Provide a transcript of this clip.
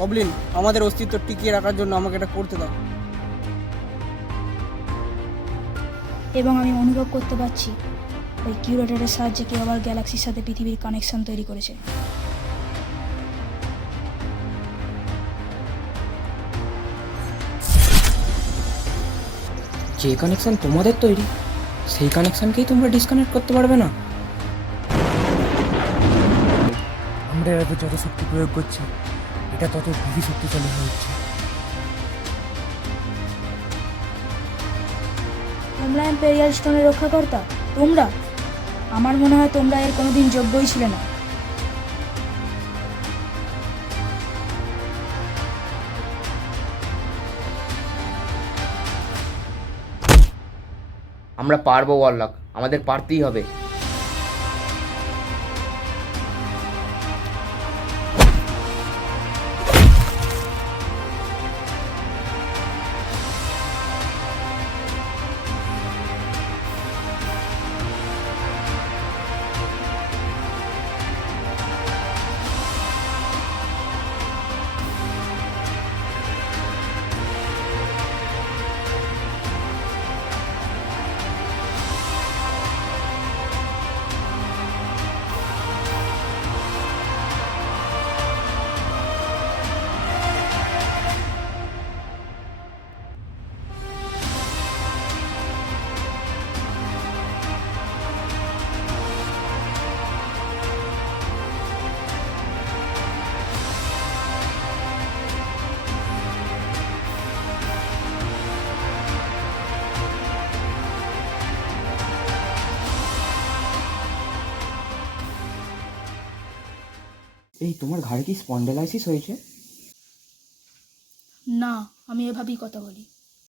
Goblin, আমাদের অস্তিত্ব টিকিয়ে রাখার জন্য আমাকে এটা করতে দাও। এবং আমি অনুভব করতে পারছি ওই কিউরেটরের সাহায্যে কেউ আবার গ্যালাক্সির সাথে পৃথিবীর কানেকশন তৈরি করেছে। যে কানেকশন তোমাদের তৈরি, সেই কানেকশনকেই তোমরা ডিসকানেক্ট করতে পারবে না। আমরা এত যত শক্তি প্রয়োগ করছি, এটা তত বেশি শক্তিশালী হয়ে উঠছে। তোমরা ইম্পেরিয়াল স্টোনের রক্ষাকর্তা? তোমরা? আমার মনে হয় তোমরা এর কোনোদিন যোগ্যই ছিলে না। আমরা পারবো ওয়ারলক, আমাদের পারতেই হবে। এই তোমার ঘাড়ে কি স্পন্ডেলাইসিস হয়েছে? না, আমি এভাবেই কথা বলি।